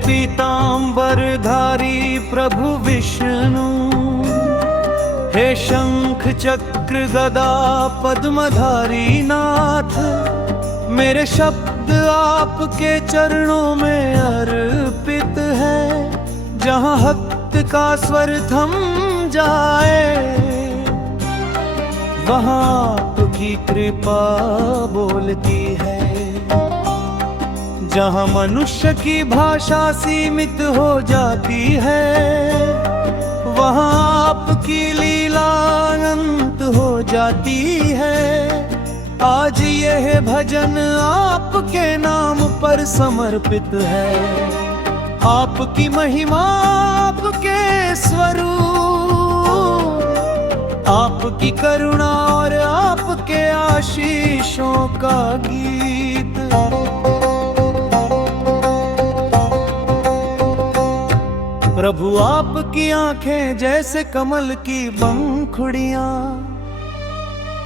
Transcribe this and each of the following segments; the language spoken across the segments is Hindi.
पीतांबरधारी प्रभु विष्णु, हे शंख चक्र गदा पद्मधारी नाथ, मेरे शब्द आपके चरणों में अर्पित है। जहाँ भक्त का स्वर थम जाए, वहाँ आपकी कृपा बोलती है। जहाँ मनुष्य की भाषा सीमित हो जाती है, वहाँ आपकी लीला अनंत हो जाती है। आज यह भजन आपके नाम पर समर्पित है। आपकी महिमा, आपके स्वरूप, आपकी करुणा और आपके आशीषों का गीत। प्रभु आपकी आंखें जैसे कमल की पंखुड़ियां,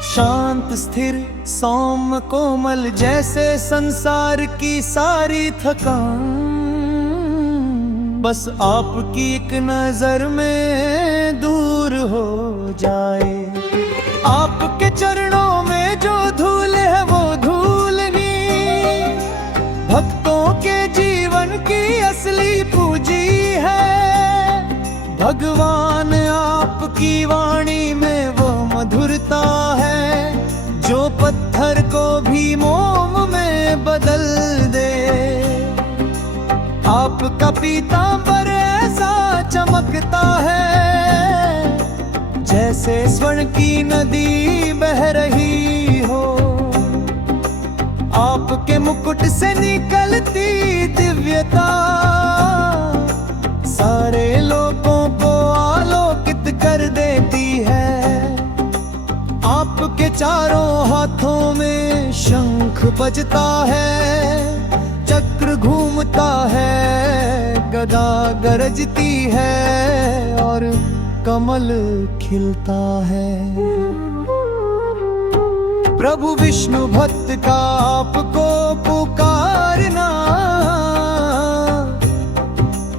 शांत स्थिर सौम्य कोमल जैसे संसार की सारी थकान। बस आपकी एक नजर में दूर हो जाए। आपके चरणों में जो धूल है वो धूलनी, भक्तों के जीवन की असली पूंजी है। भगवान आपकी वाणी में वो मधुरता है, जो पत्थर को भी मोम में बदल दे। आपका पीतांबर ऐसा चमकता है, जैसे स्वर्ण की नदी बह रही हो। आपके मुकुट से निकलती दिव्यता सारे लोगों को आलोकित कर देती है। आपके चारों हाथों में शंख बजता है, चक्र घूमता है, गदा गरजती है और कमल खिलता है। प्रभु विष्णु भक्त का आपको पुकारना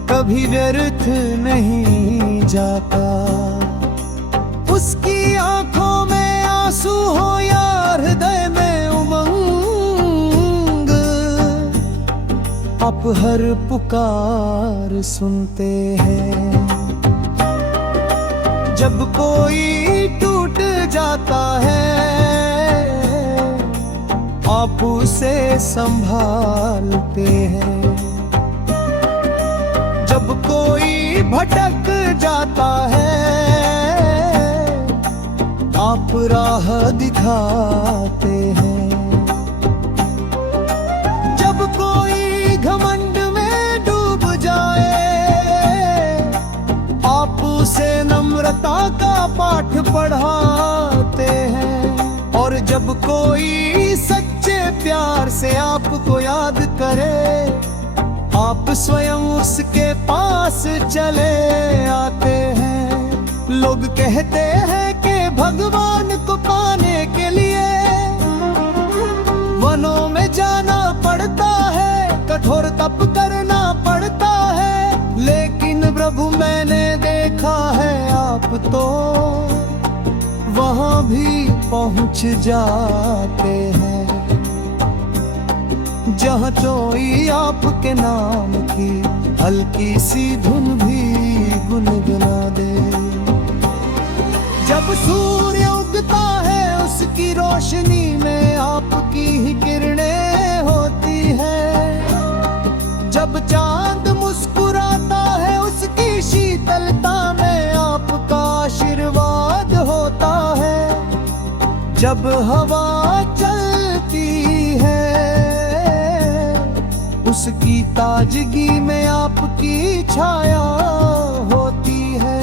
कभी व्यर्थ नहीं जाता। उसकी आंखों में आंसू हो या हृदय में उमंग, आप हर पुकार सुनते हैं। जब कोई टूट जाता है, आप उसे संभालते हैं। जब कोई भटक जाता है, आप राह दिखाते हैं। जब कोई घमंड में डूब जाए, आप उसे नम्रता का पाठ पढ़ाते हैं। और जब कोई सच्चे प्यार से आपको याद करे, आप स्वयं उसके पास चले आते हैं। लोग कहते हैं कि भगवान को पाने के लिए वनों में जाना पड़ता है, कठोर तप करना पड़ता है। लेकिन प्रभु मैंने देखा है, आप तो वहां भी पहुंच जाते हैं, जहाँ कोई आपके नाम की हल्की सी धुन भी गुनगुना दे। जब सूर्य उगता है, उसकी रोशनी में आपकी ही किरणें होती है। जब चांद मुस्कुराता है, उसकी शीतलता में आपका आशीर्वाद होता है। जब हवा चलती है, उसकी ताजगी में आपकी छाया होती है।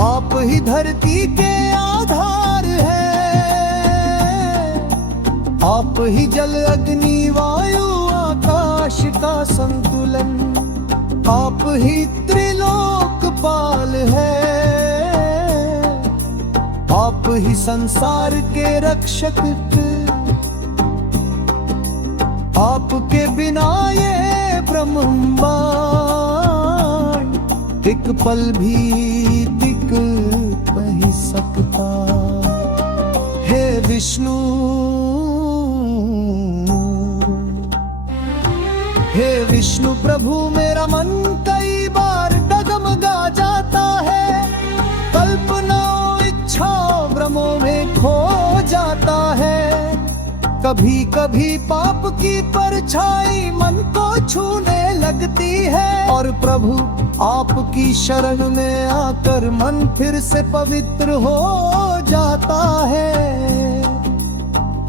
आप ही धरती के आधार हैं, आप ही जल अग्नि वायु आकाश का संतुलन। आप ही त्रिलोकपाल है, आप ही संसार के रक्षक। आपके बिना ये ब्रह्मांड, एक पल भी टिक नहीं सकता। हे विष्णु, हे विष्णु प्रभु, मेरा मन कई बार डगमगा जाता है। कल्पनाओं, इच्छाओं, भ्रमों में खो जाता है। कभी कभी पाप की परछाई मन को छूने लगती है, और प्रभु आपकी शरण में आकर मन फिर से पवित्र हो जाता है।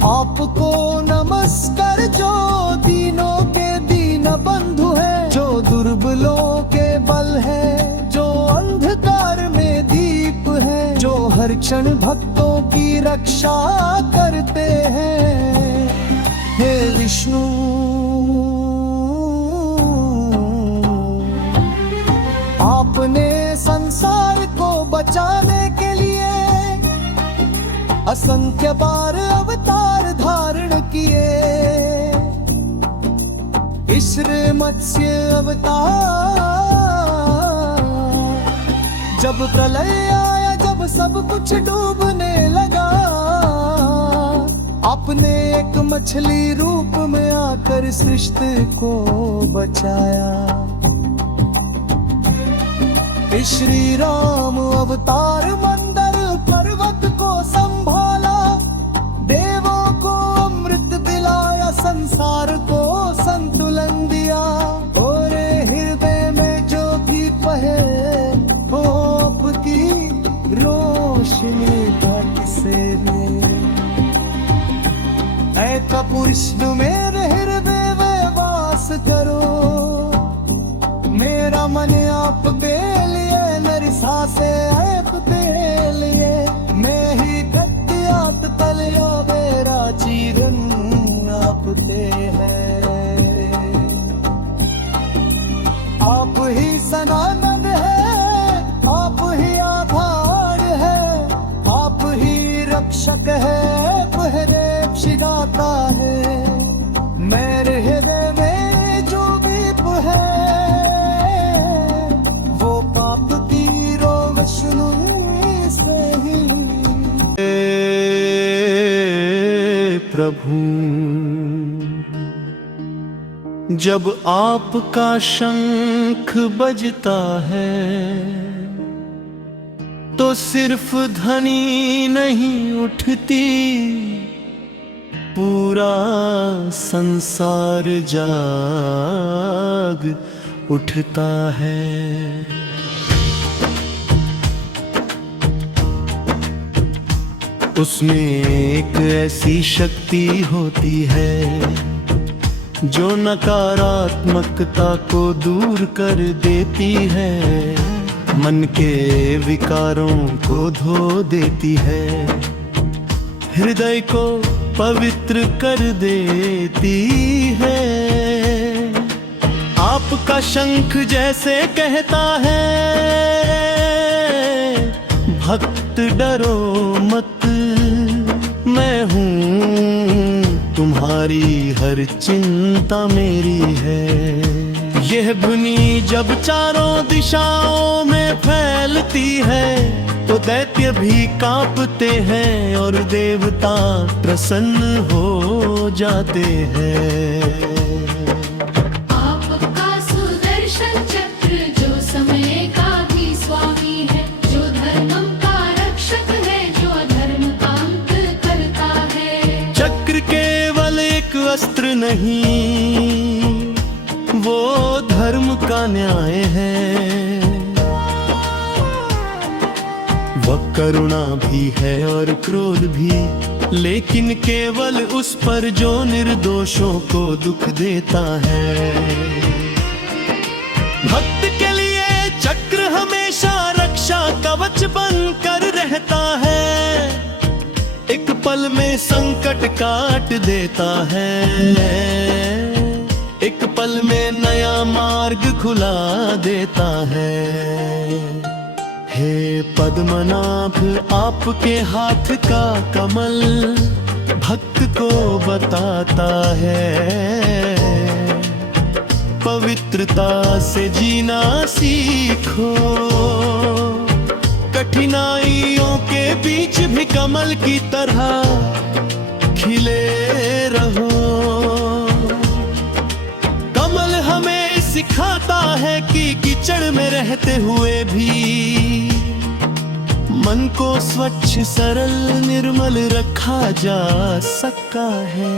आपको नमस्कार जो दीनों के दीन बंधु है, जो दुर्बलों के बल है, जो अंधकार में दीप है, जो हर क्षण भक्तों की रक्षा करते हैं। हे विष्णु, आपने संसार को बचाने के लिए असंख्य बार अवतार धारण किए। ईश्वर मत्स्य अवतार, जब प्रलय आया, जब सब कुछ डूबने लगा, आपने एक मछली रूप में आकर सृष्टि को बचाया। श्री राम अवतार मंदिर पर्वत को संभाला, देवों को अमृत दिलाया, संसार को संतुलन दिया। और हृदय में जो भी बहे वो आपकी रोशनी घट से दे। ऐ कपुरुष मेरे हृदय में वास करो, मेरा मन आपके लिए, मेरी सांसें आपके लिए। मैं ही कत्यात तलिया, मेरा जीवन आपते है। आप ही सनातन है, आप ही आधार है, आप ही रक्षक है, पहरे शिगाता है। मेरे हृदय में जो भी है वो पाप की रोशनी से ही। प्रभु, जब आपका शंख बजता है तो सिर्फ ध्वनि नहीं उठती, पूरा संसार जाग उठता है। उसमें एक ऐसी शक्ति होती है जो नकारात्मकता को दूर कर देती है, मन के विकारों को धो देती है, हृदय को पवित्र कर देती है। आपका शंख जैसे कहता है, भक्त डरो मत, मैं हूँ तुम्हारी हर चिंता मेरी है। यह धुनी जब चारों दिशाओं में फैलती है तो दैत्य भी कांपते हैं और देवता प्रसन्न हो जाते हैं। आपका सुदर्शन चक्र जो समय का भी स्वामी है, जो धर्म का रक्षक है, जो अधर्म का अंत करता है। चक्र केवल एक अस्त्र नहीं, वो धर्म का न्याय है। वह करुणा भी है और क्रोध भी, लेकिन केवल उस पर जो निर्दोषों को दुख देता है। भक्त के लिए चक्र हमेशा रक्षा कवच बनकर रहता है, एक पल में संकट काट देता है, एक पल में नया मार्ग खुला देता है। हे पद्मनाभ, आपके हाथ का कमल भक्त को बताता है पवित्रता से जीना सीखो, कठिनाइयों के बीच भी कमल की तरह खिले रहो। कमल हमें सिखाता है कि कीचड़ में रहते हुए भी मन को स्वच्छ सरल निर्मल रखा जा सकता है।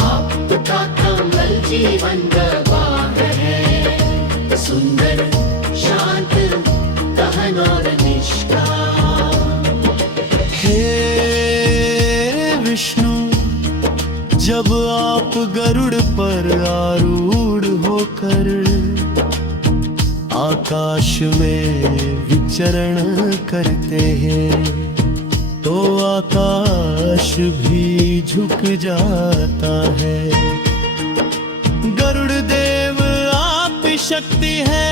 आपका कमल जीवन गवाह है, सुंदर शांत गहन और निष्काम। हे विष्णु, जब आप गरुड़ पर आरूढ़ होकर आकाश में विचरण करते हैं, तो आकाश भी झुक जाता है। गरुड़ देव आप शक्ति है,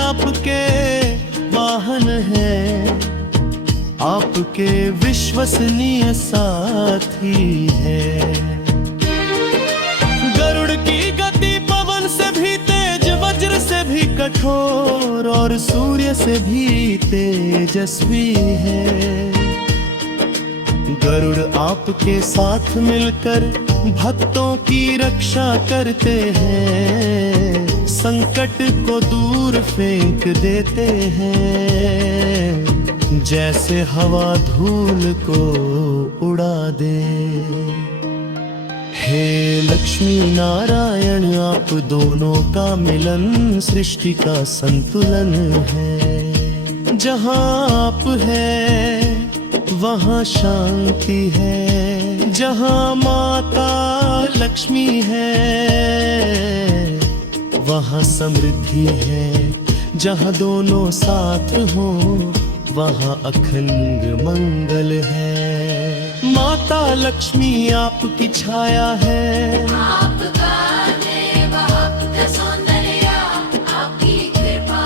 आपके वाहन है, आपके विश्वसनीय साथी है। गरुड़ की गति पवन से भी तेज, वज्र से भी कठोर और सूर्य से भी तेजस्वी है। गरुड़ आपके साथ मिलकर भक्तों की रक्षा करते हैं, संकट को दूर फेंक देते हैं, जैसे हवा धूल को उड़ा दे। हे लक्ष्मी नारायण, आप दोनों का मिलन सृष्टि का संतुलन है। जहाँ आप है वहाँ शांति है, जहाँ माता लक्ष्मी है वहाँ समृद्धि है, जहाँ दोनों साथ हो वहाँ अखंड मंगल है। माता लक्ष्मी आपकी छाया है, आपका देव आपका सौंदर्य आपकी कृपा।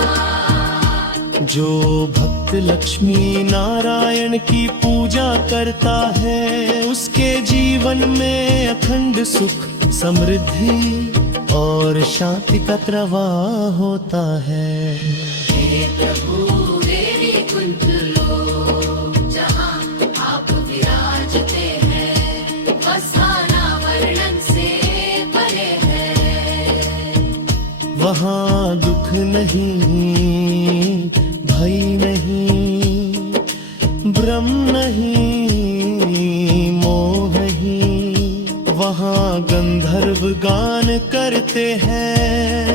जो भक्त लक्ष्मी नारायण की पूजा करता है, उसके जीवन में अखंड सुख समृद्धि और शांति का प्रवाह होता है। हे प्रभु देवी कुंज लो, जहाँ आप विराजते हैं, बसाना वर्णन से परे है। वहाँ दुख नहीं, भय नहीं, भ्रम नहीं, मोह नहीं। वहाँ गंधर्व गान करते हैं,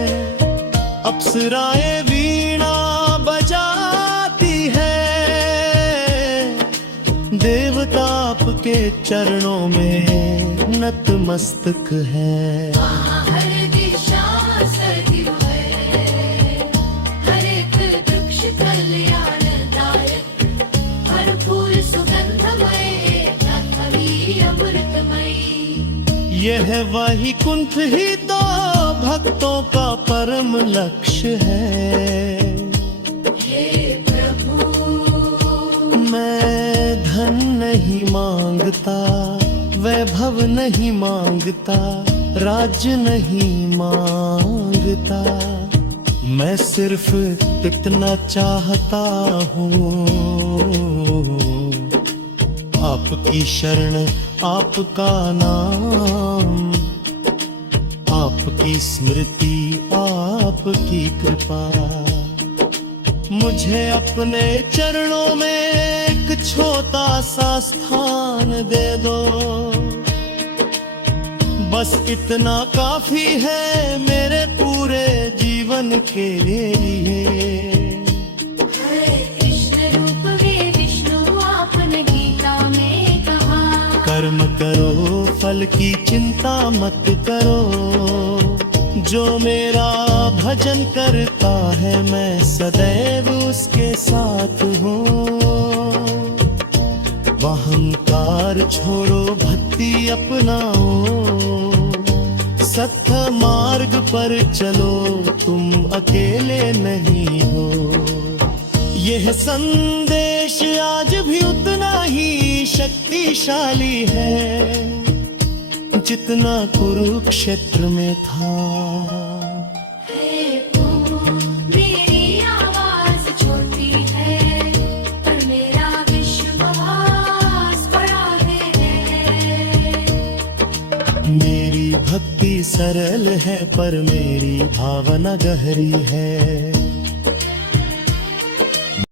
अप्सराएं वीणा बजाती है। देवता आपके चरणों में नतमस्तक है। वहाँ हर दिशा सदिव है, हर एक वृक्ष कल्याणदायक, भरपूर सुगंधमय पृथ्वी अमृतमयी। यह वही कुंठ ही तो भक्तों का परम लक्ष्य है। हे प्रभु, मैं धन नहीं मांगता, वैभव नहीं मांगता, राज्य नहीं मांगता। मैं सिर्फ इतना चाहता हूँ, आपकी शरण, आपका नाम, आपकी स्मृति, आपकी कृपा। मुझे अपने चरणों में एक छोटा सा स्थान दे दो, बस इतना काफी है मेरे पूरे जीवन के लिए। हरे कृष्ण रूप वे विष्णु आपने गीता में कहा, कर्म करो फल की चिंता मत करो। जो मेरा भजन करता है मैं सदैव उसके साथ हूँ। अहंकार छोड़ो भक्ति अपनाओ, सत्य मार्ग पर चलो तुम अकेले नहीं हो। यह संदेश आज भी उतना ही शक्तिशाली है जितना कुरुक्षेत्र में था। है तू, मेरी आवाज छोटी है, पर मेरा विश्वास बड़ा है। मेरी भक्ति सरल है पर मेरी भावना गहरी है।